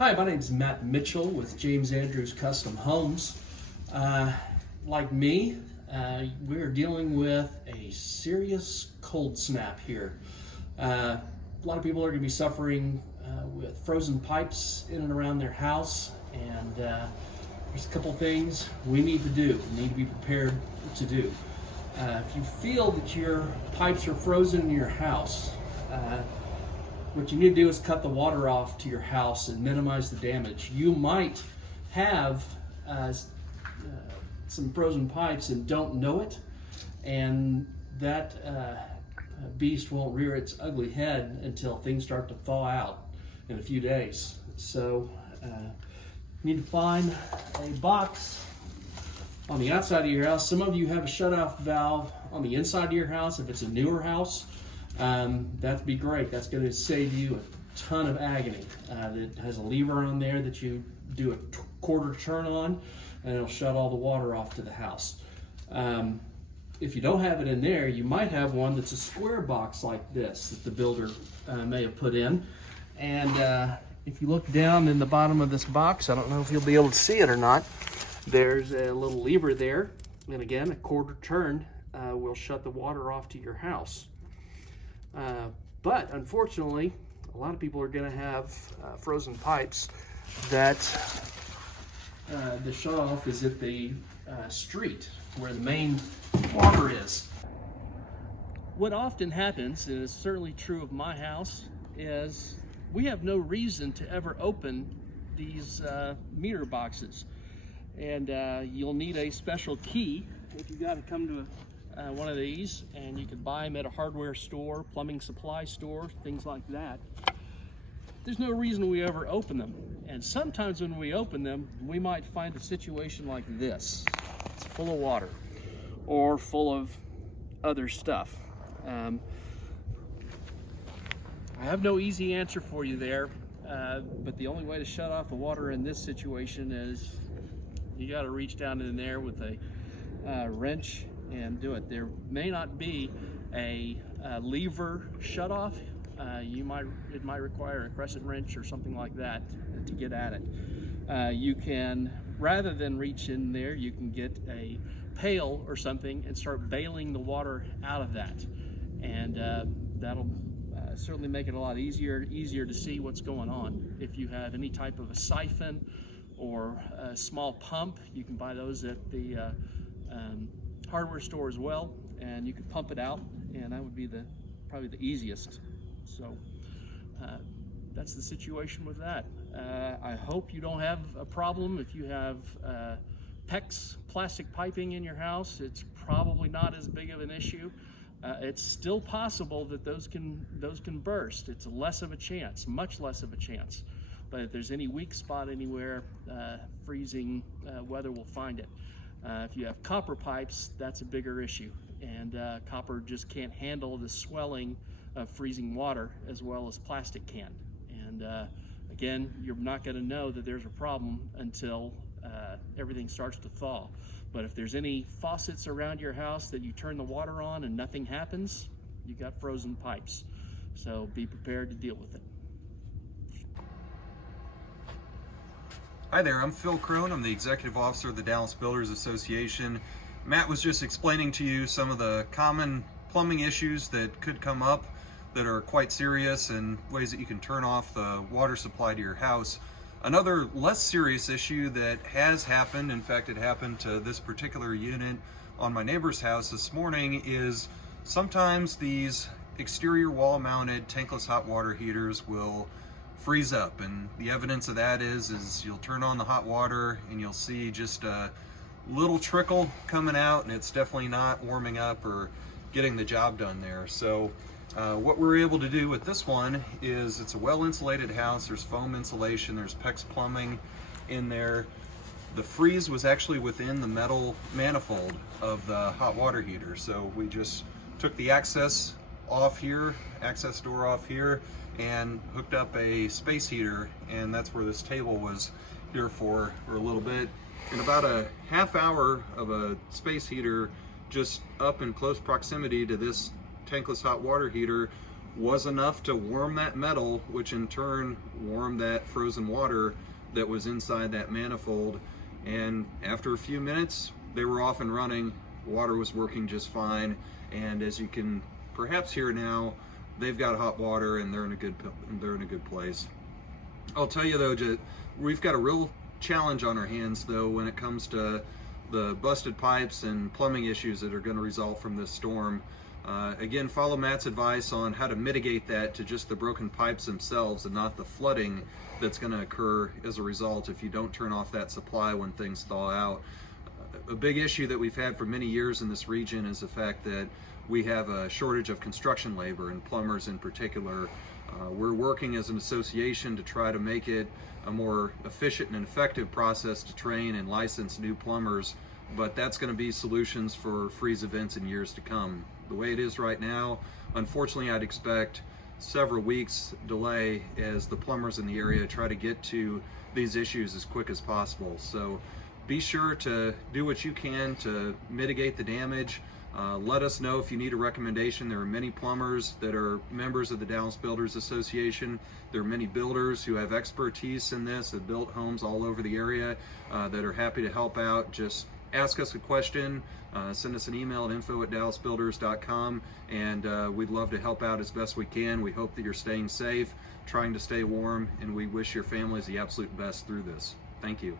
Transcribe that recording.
Hi, my name is Matt Mitchell with James Andrews Custom Homes. Like me, we're dealing with a serious cold snap here. A lot of people are going to be suffering with frozen pipes in and around their house, and there's a couple things we need to do, we need to be prepared to do. If you feel that your pipes are frozen in your house, what you need to do is cut the water off to your house and minimize the damage. You might have some frozen pipes and don't know it, and that beast won't rear its ugly head until things start to thaw out in a few days. So you need to find a box on the outside of your house. Some of you have a shut-off valve on the inside of your house. If it's a newer house, that'd be great. That's going to save you a ton of agony. It has a lever on there that you do a quarter turn on, and it'll shut all the water off to the house. If you don't have it in there, you might have one that's a square box like this that the builder may have put in. And if you look down in the bottom of this box, I don't know if you'll be able to see it or not, there's a little lever there. And again, a quarter turn will shut the water off to your house. But unfortunately, a lot of people are going to have frozen pipes that the shut off is at the street where the main water is. What often happens, and it's certainly true of my house, is we have no reason to ever open these meter boxes. And you'll need a special key if you got to come to one of these, and you can buy them at a hardware store, plumbing supply store, things like that. There's no reason we ever open them. And sometimes when we open them, we might find a situation like this. It's full of water or full of other stuff. I have no easy answer for you there, but the only way to shut off the water in this situation is you got to reach down in there with a wrench and do it. There may not be a lever shut-off. It might require a crescent wrench or something like that to get at it. You can, rather than reach in there, you can get a pail or something and start bailing the water out of that, and that'll certainly make it a lot easier to see what's going on. If you have any type of a siphon or a small pump, you can buy those at the hardware store as well, and you can pump it out, and that would be probably the easiest. So that's the situation with that. I hope you don't have a problem if you have PEX plastic piping in your house. It's probably not as big of an issue. It's still possible that those can burst. It's less of a chance, much less of a chance. But if there's any weak spot anywhere, freezing weather will find it. If you have copper pipes, that's a bigger issue, and copper just can't handle the swelling of freezing water as well as plastic can. And again, you're not going to know that there's a problem until everything starts to thaw. But if there's any faucets around your house that you turn the water on and nothing happens, you got frozen pipes. So be prepared to deal with it. Hi there, I'm Phil Crone. I'm the Executive Officer of the Dallas Builders Association. Matt was just explaining to you some of the common plumbing issues that could come up that are quite serious and ways that you can turn off the water supply to your house. Another less serious issue that has happened, in fact it happened to this particular unit on my neighbor's house this morning, is sometimes these exterior wall mounted tankless hot water heaters will freeze up, and the evidence of that is you'll turn on the hot water and you'll see just a little trickle coming out, and it's definitely not warming up or getting the job done there. So what we're able to do with this one is it's a well insulated house. There's foam insulation, there's PEX plumbing in there. The freeze was actually within the metal manifold of the hot water heater, so we just took the access door off here, and hooked up a space heater, and that's where this table was here for a little bit. In about a half hour of a space heater just up in close proximity to this tankless hot water heater was enough to warm that metal, which in turn warmed that frozen water that was inside that manifold. And after a few minutes, they were off and running. Water was working just fine. And as you can perhaps hear now, they've got hot water and they're in a good place. I'll tell you though, we've got a real challenge on our hands though when it comes to the busted pipes and plumbing issues that are going to result from this storm. Again, follow Matt's advice on how to mitigate that to just the broken pipes themselves and not the flooding that's going to occur as a result if you don't turn off that supply when things thaw out. A big issue that we've had for many years in this region is the fact that we have a shortage of construction labor and plumbers in particular. We're working as an association to try to make it a more efficient and effective process to train and license new plumbers, but that's going to be solutions for freeze events in years to come. The way it is right now, unfortunately, I'd expect several weeks delay as the plumbers in the area try to get to these issues as quick as possible. So be sure to do what you can to mitigate the damage. Let us know if you need a recommendation. There are many plumbers that are members of the Dallas Builders Association. There are many builders who have expertise in this, have built homes all over the area that are happy to help out. Just ask us a question, send us an email at info@dallasbuilders.com, and we'd love to help out as best we can. We hope that you're staying safe, trying to stay warm, and we wish your families the absolute best through this. Thank you.